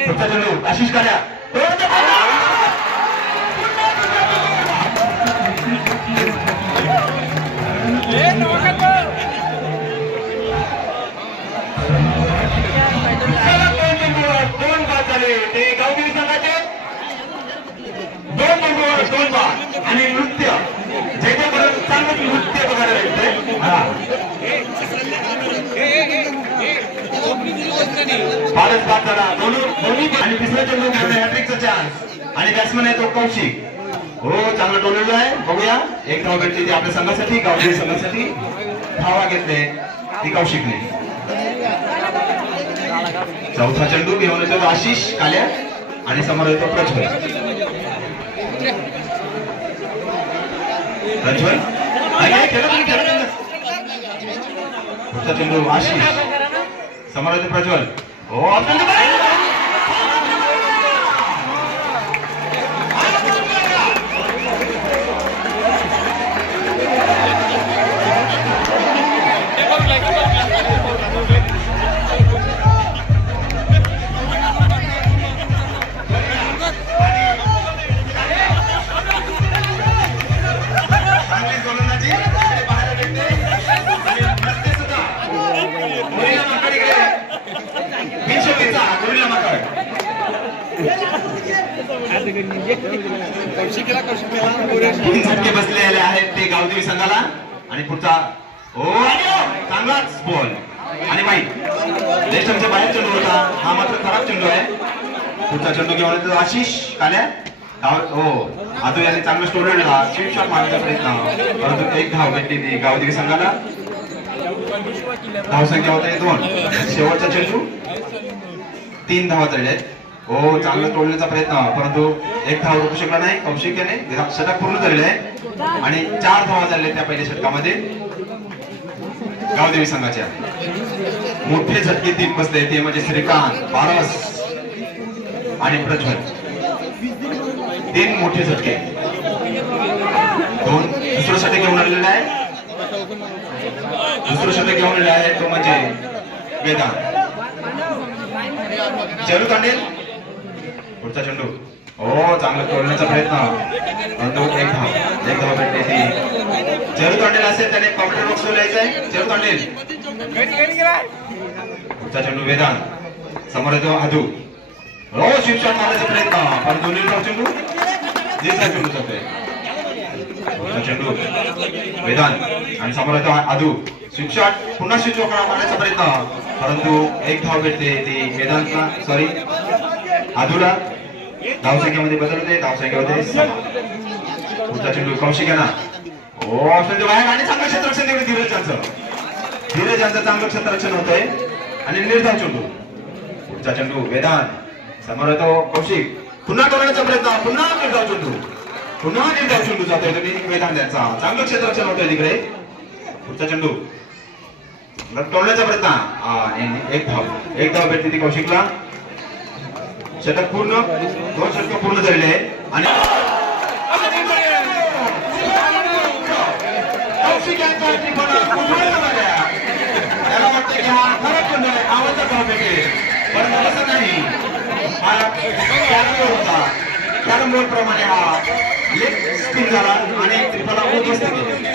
आशिष दोन बाद झाले ते गावगिरी संघाचे दोन चेंडूवर दोन बाद आणि नृत्य जेथेपर्यंत चांगलं नृत्य बघायला भेटतंय भारत भारताला आणि तिसरा चेंडू हॅट्रिकचा चान्स आणि बॅट्समन आहे तो कौशिक. हो चांगला टोलेलो आहे. बघूया. एक धाव भेटली ती आपल्या संघासाठी गावगिरी संघासाठी. धावा घेतले ती कौशिकने. चौथा चेंडू घेऊन येतो आशिष काल्या. आणि समोर येतो प्रज्वल. प्रज्वल? खेळा तुम्ही, खेळा चेंडू आशिष. समोर येतो प्रज्वल हो आता आदू याने चांगला स्टुडंट हा शिक्षक शॉट मारण्याचा प्रयत्न परंतु एक धाव भेटली ती गावदेवी संघाला धाव संख्या होते दोन शेवटचा चेंडू. तीन धावा झाले हो चांगलं तोडण्याचा प्रयत्न परंतु एक धाव रोखू शकला नाही. कौशिक याने षटक पूर्ण झालेले आहे. आणि चार धावा झाले त्या पहिल्या षटकामध्ये. गावदेवी संघाच्या. मोठे झटके तीन बसले ते म्हणजे श्रीकांत पारस आणि प्रज्वल. तीन मोठे झटके. दोन दुसरं षटक घेऊन आलेलं आहे. दुसरं षटक घेऊन आलेलं आहे तो म्हणजे वेदांत चेंडू काढेल पुढचा चेंडू. हो चांगला तोडण्याचा प्रयत्न. परंतु एक धाव. एक धाव भेटली ती. तांडेल असेल त्याने कॉम्प्युटर बॉक्स लिहायचा आहे चेंडू तांडेल. पुढचा चेंडू वेदांत समोर येतो आधू हो शिवशॉट मारण्याचा प्रयत्न. पण दोन्ही चेंडू. चेंडू चेंडू वेदांत आणि समोर येतो आधू पुन्हा शिक्षक मारण्याचा प्रयत्न परंतु एक धाव भेटते ती वेदांतला सॉरी आदूला धावसंख्यामध्ये बदलते धावसंख्या होते सहा. पुढचा चेंडू कौशिक ना हो ऑप्शन बाहेर आणि चांगलं क्षेत्ररक्षण तिकडे धीरज यांचं धीरज यांचं चांगलं क्षेत्ररक्षण होतंय आणि निर्धाव चेंडू पुढचा चेंडू वेदांत समोर येतो कौशिक पुन्हा करण्याचा प्रयत्न पुन्हा निर्धाव चेंडू पुन्हा निर्धाव चेंडू जातो तुम्ही चांगलं क्षेत्ररक्षण होतंय तिकडे पुढचा चेंडू. टोळण्याचा प्रयत्न. एक धाव. एक धाव भेटते ती कौशिकला. शतक पूर्ण. दोन षटक पूर्ण झालेले आहे आणि कौशिक यांचा त्याला वाटतं की हा खरंच आवडता धाव भेटेल. पण असं नाही. हा होता कॅरम प्रमाणे हा लेग स्पिन झाला आणि त्रिपला उद्ध्वस्त केले.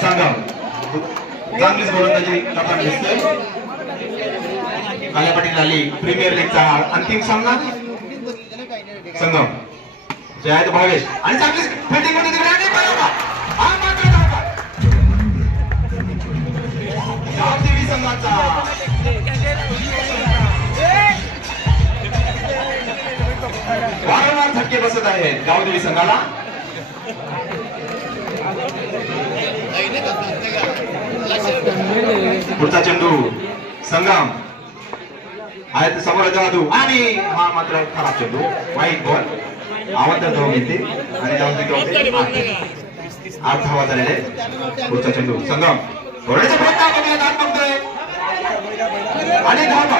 सांगा. चांगलीच गोलंदाजी कथा दिसतोय. काल्या पाटील आली प्रीमियर लीगचा हा अंतिम सामना. संगम. जयात भावेश. आणि चांगलीच फिल्डिंगमध्ये तिकडे आणि हा मात्र धावा. संघाचा. बसत आहेत गावदेवी संघाला पुढचा चेंडू. संगम. आहेत समोर जादू. आणि हा मात्र खराब चेंडू. वाईट बॉल आवाज धाव घेते आणि धाव जिंकवते आठ. धावा झालेले पुढचा चेंडू. संगम. घोड्याचा प्रयत्न बघूया दात बघतोय आणि धाव.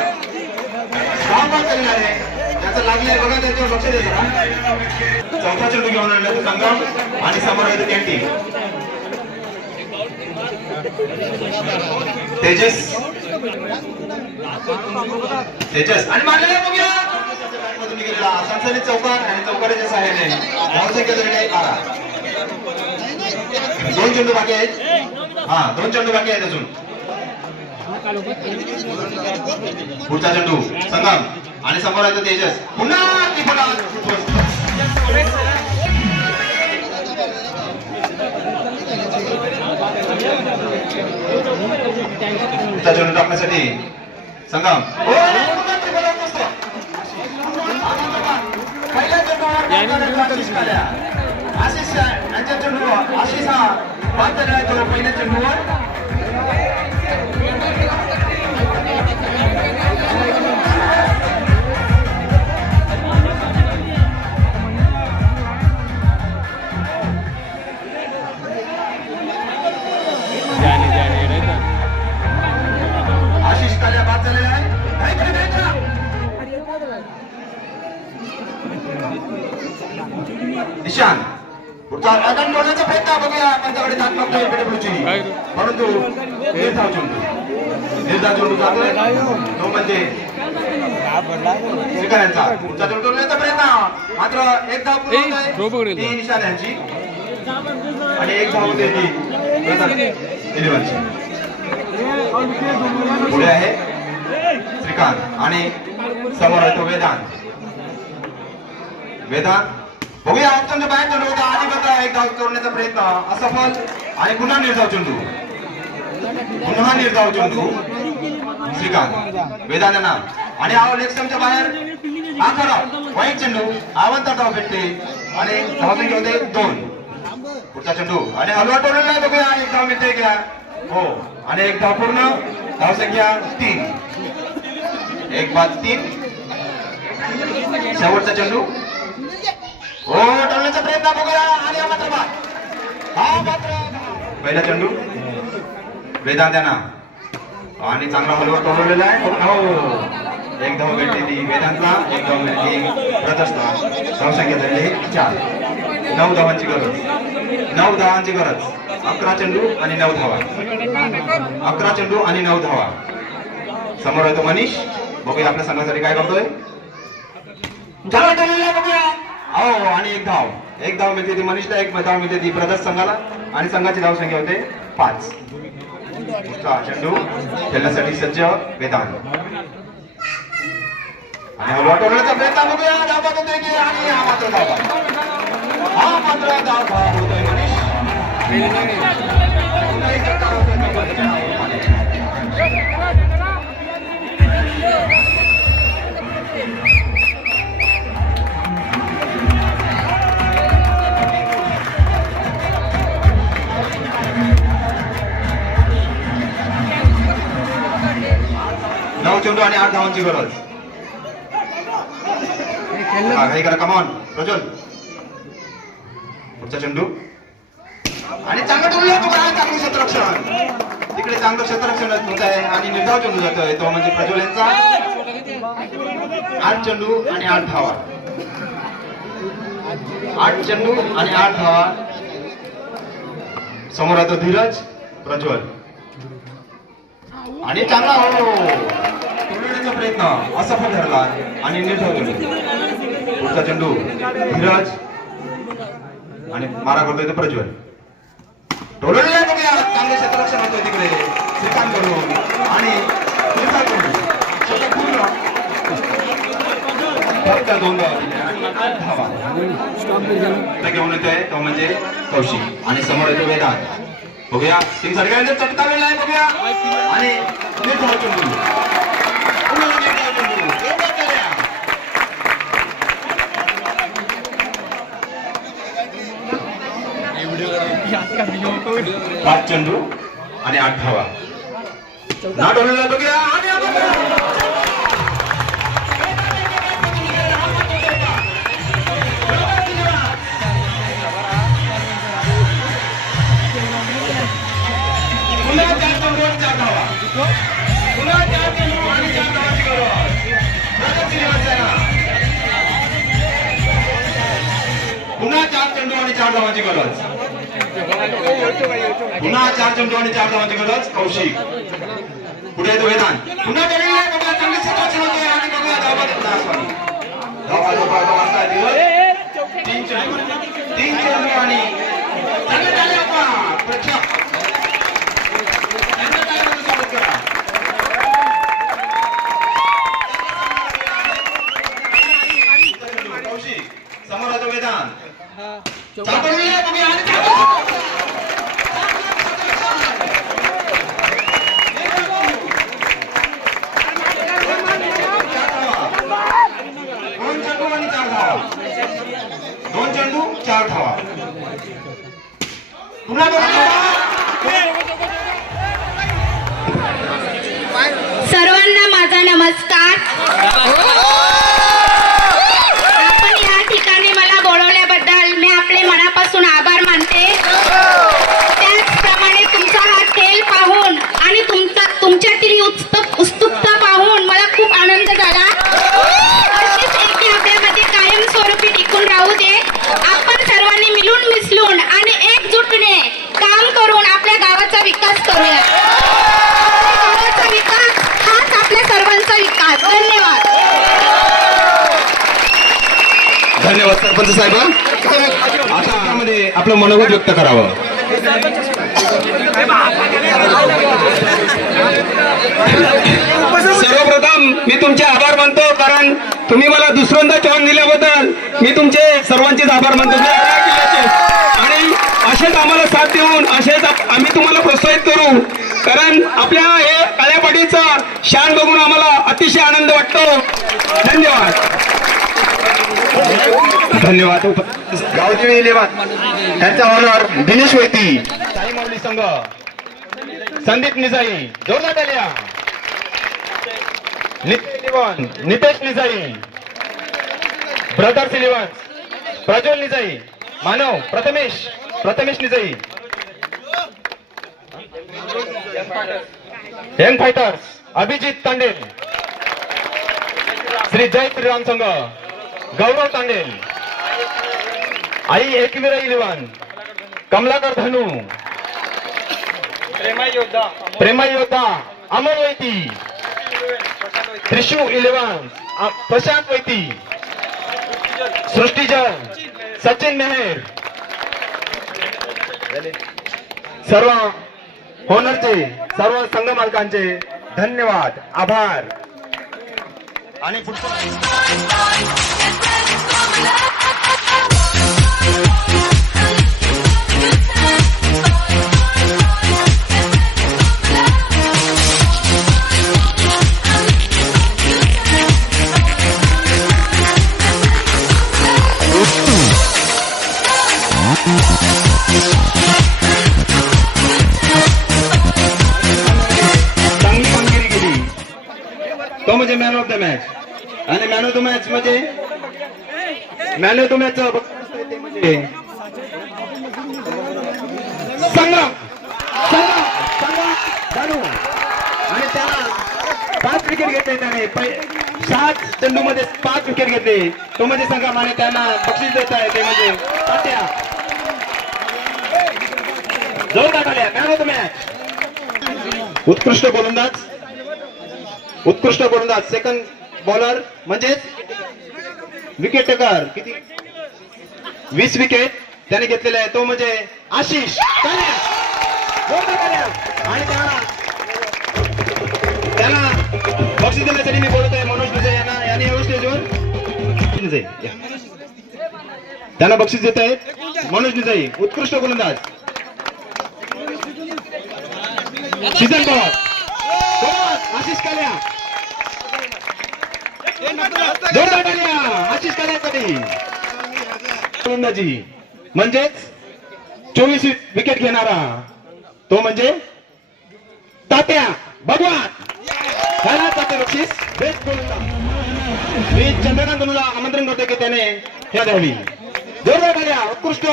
धाव चालणार आहे. त्याचं लागले बघा त्याच्यावर लक्ष द्यायचं चौथा चेंडू घेऊन आणला तो संगम आणि समोर येतो कॅन्टी तेजस. तेजस. आणि मारलेला बघूया मधून गेलेला सनसनीत चौकार आणि चौकाराच्या सहाय्याने धावसंख्या झालेली बारा. दोन चेंडू बाकी आहेत. हा दोन चेंडू बाकी आहेत अजून. पुढचा चेंडू. संगम आणि समोर येतो तेजस. पुन्हा टाकण्यासाठी संगम. आशिष यांच्या चेंडूवर आशिष हा बाद झालेला आहे तो पहिल्या चेंडूवर. निशान. पुढचा अगन करण्याचा प्रयत्न बघूया. त्यांच्याकडे जात बघतोय इकडे पुढची? परंतु निर्धाव चेंडू. निर्धाव चेंडू जातोय. तो म्हणजे शिकाऱ्यांचा पुढचा चेंडू तोडण्याचा प्रयत्न. मात्र एक धाव पूर्ण. ती निशान यांची. आणि एक धाव होते ती इलेव्हनची. पुढे आहे श्रीकांत. आणि समोर येतो वेदांत. वेदांत बघूया ऑप्शनच्या बाहेर चेंडू होता आधी बघा एक धाव करण्याचा प्रयत्न असफल आणि पुन्हा निर्धाव चेंडू. पुन्हा निर्धाव चेंडू. श्रीकांत वेदांत यांना आणि आव लेक्समच्या बाहेर हा खरा वाईट चेंडू आवंतर धाव भेटते आणि धावसंख्या होते दोन. पुढचा चेंडू. आणि हलवा टोलला बघूया. एक धाव मिळते का? हो. आणि एक धाव पूर्ण धावसंख्या तीन. एक बाद तीन. शेवटचा चेंडू. हो टोलण्याचा प्रयत्न बघूया. आणि मात्र बाद. हा मात्र पहिला चेंडू. वेदांत यांना आणि चांगला हलवा तोडवलेला आहे. हो. एक धाव भेटते वेदांतला. एक धाव भेटली प्रदर्शला धावसंख्या झालेली चार. नऊ धावांची गरज. नऊ धावांची गरज. अकरा चेंडू आणि नऊ धावा. अकरा चेंडू आणि नऊ धावा. समोर येतो मनीष. बघूया आपल्या संघासाठी काय करतोय. चला टोललेला बघूया? हो आणि एक धाव. एक धाव मिळते ती मनीषला एक धाव मिळते ती प्रदर्श संघाला. आणि संघाची धाव संख्या होते पाच. चेंडू खेळण्यासाठी सज्ज वेदांत. आणि वाटवण्याचा प्रयत्न बघूया. धाव बाद होतोय की आणि हा मात्र धाव हा मात्र धाव होतोय धाव होतोय मनीष. नऊ चेंडू आणि आठ धावांची गरज. करा कमॉन प्रज्वल. पुढचा चेंडू. आणि चांगलं टोलला तो काय चांगलं क्षेत्ररक्षण तिकडे चांगलं क्षेत्ररक्षण होत आहे आणि निर्धाव चेंडू जातोय. तो म्हणजे प्रज्वल यांचा. आठ चेंडू आणि आठ धावा. आठ चेंडू आणि आठ धावा. समोर येतो धीरज प्रज्वल. आणि चांगला हो. तोडण्याचा प्रयत्न असफल ठरला आणि नीट होतो पुढचा चेंडू धीरज आणि मारा करतोय तो प्रज्वल. टोलवलेला बघूया चांगले क्षेत्ररक्षण होतोय तिकडे. श्रीकांत करून. आणि निर्धाव चेंडू पूर्ण. फक्त दोन धावा. दिल्या धावा घेऊन येतोय तो म्हणजे कौशिक. आणि समोर येतो वेदांत. बघूया. ती सगळ्यांनी चटका वेळलाय बघूया. आणि पाच चेंडू आणि आठ धावा नाट होणार बघूया. आणि चेंडू चार धावा पुन्हा चार चेंडू आणि चार धावांची गरज पुन्हा चार चेंडू आणि चार धावांची गरज. पुन्हा चार चेंडू आणि चार धावांची गरज कौशिक. पुढे येतो वेदान पुन्हा चांगली सिच्युएशन होते. आणि बघा धावा धावा धावा धावा तीन चेंडू. तीन चेंडू आणि चांगले झाले आपण त्यांचं काय म्हणणं स्वागत करा कौशिक समोर येतो वेदांत चालतो बघूया बघूया आणि चालतो. दोन चेंडू आणि चार धावा दोन चेंडू चार धावा पुन्हा दोन धावा. सर्वांना माझा नमस्कार आपण या ठिकाणी मला बोलवल्याबद्दल मी आपले मनापासून आभार मानते त्याचप्रमाणे तुमचा हा खेळ पाहून आणि तुमचा तुमच्यातील उत्सुक उत्सुकता पाहून मला खूप आनंद झाला अशीच एकी आपल्यामध्ये कायमस्वरूपी टिकून राहू दे आपण सर्वांनी मिळून मिसळून आणि एकजुटने काम करून आपल्या गावाचा विकास करूया आपल्या गावाचा विकास हाच आपल्या सर्वांचा विकास धन्यवाद धन्यवाद सरपंच साहेब आता त्यामध्ये आपलं मनोगत व्यक्त करावं. सर्वप्रथम मी तुमचे आभार मानतो कारण तुम्ही मला दुसऱ्यांदा चॉन दिल्याबद्दल मी तुमचे सर्वांचेच आभार मानतो. आणि असेच आम्हाला साथ देऊन असेच आम्ही तुम्हाला प्रोत्साहित करू. कारण आपल्या हे काळ्यापाटीचा शान बघून आम्हाला अतिशय आनंद वाटतो. धन्यवाद. धन्यवाद. गावदेवी त्यांचा ऑनर दिनेश वैती. साई माऊली संघ. संदीप निजाई. जोरदार टाळ्या Nitesh Nitesh Nijai. Brothers eleven. Prajwal Nijai. Manav Prathamesh. Prathamesh Nijai. Young fighters. Abhijit Tandel. Shri Jay Shriram संघ. गौरव तांडेल. आई एकवीर इलेवन कमलाकर धनु. प्रेमा योद्धा अमर वैती. त्रिशू इलेवन प्रशांत वैती. सृष्टीजन सचिन मेहर. सर्व होनरचे सर्व संघ मालकांचे धन्यवाद आभार. आणि पुढचं चांगली कामगिरी केली तो म्हणजे मॅन ऑफ द मॅच आणि मॅन ऑफ द मॅच म्हणजे मॅन ऑफ द मॅच म्हणजे संग्राम संग्राम संग्राम धानू आणि त्याला पाच विकेट घेतले त्याने सात चेंडू मध्ये पाच विकेट घेतले तो म्हणजे संग्राम आणि त्यांना बक्षीस देत आहे ते म्हणजे. तात्या जोरदार झाल्या मॅन ऑफ द मॅच उत्कृष्ट गोलंदाज. उत्कृष्ट गोलंदाज. सेकंड बॉलर म्हणजेच विकेट टेकर किती? वीस विकेट त्याने घेतलेला आहे तो म्हणजे आशिष आणि त्याला बक्षीस देण्यासाठी मी बोलत आहे मनोज विजय यांना. याने येऊ स्टेजवर विजय त्यांना बक्षीस देत आहेत मनोज विजयी उत्कृष्ट गोलंदाज. सीझन पवार आशिष काल्या. जोरदार आशिष आशिष काल्यासाठी. गोलंदाजी म्हणजेच चोवीस विकेट घेणारा. तो म्हणजे तात्या भगवान. झाला तात्या बक्षीस बेस्ट गोलंदाज मी चंद्रकांत धनुला आमंत्रण करतो की त्याने ह्या द्यावी जोरदार झाल्या उत्कृष्ट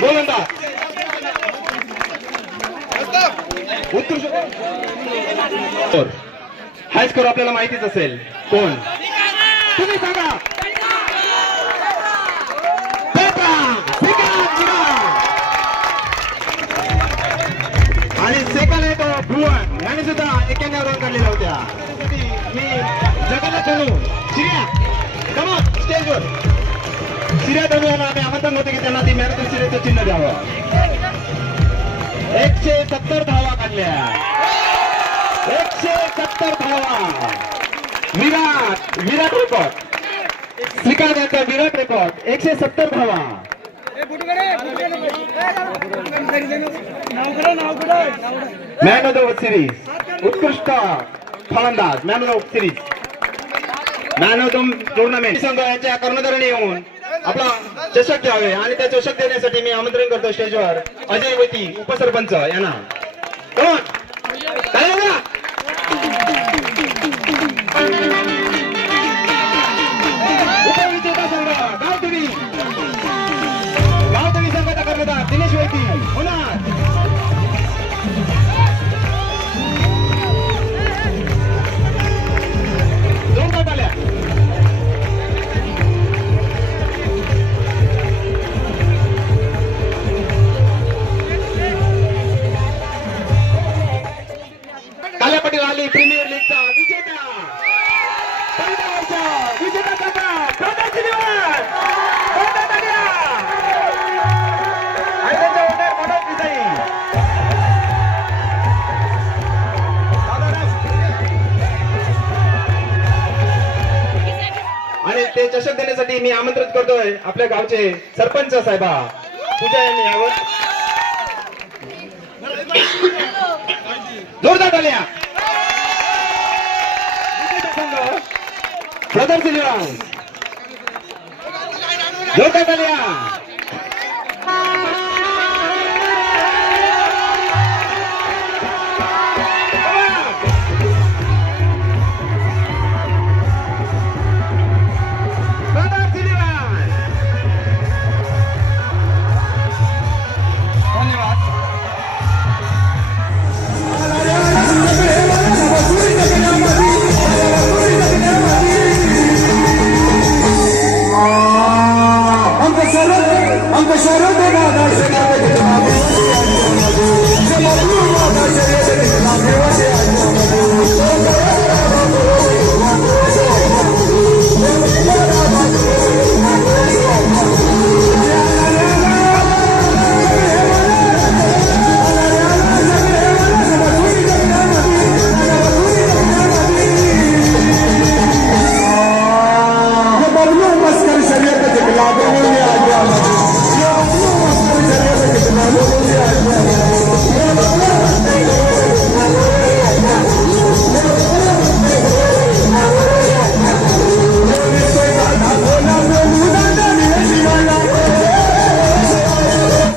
गोलंदाज उत्कृष्ट. हाय स्कोर आपल्याला माहितीच असेल. कोण? तुम्ही सांगा. भुवन यांनी सुद्धा एक्क्याण्णव रन काढलेल्या होत्या. मी जगाला धनू स्टेजवर धनू यांना आम्ही आमंत्रण होते की त्यांना ती मॅरेथॉन सिरीजचं चिन्ह द्यावं. एकशे सत्तर धावा काढल्या. एकशे सत्तर धावा. विराट विराट रेकॉर्ड श्रीकांत यांचा विराट रेकॉर्ड एकशे सत्तर धावा. मॅन ऑफ द सिरीज उत्कृष्ट फलंदाज man of the series man of the tournament संघ यांच्या कर्णधाराने येऊन आपला चषक घ्यावे आणि त्या चषक देण्यासाठी मी आमंत्रण करतो स्टेजवर. अजय वती उपसरपंच यांना. चषक देण्यासाठी मी आमंत्रित करतोय आपल्या गावचे सरपंच साहेबा. पूजा यांनी यावं. जोरदार टाळ्या ब्रदर जोरदार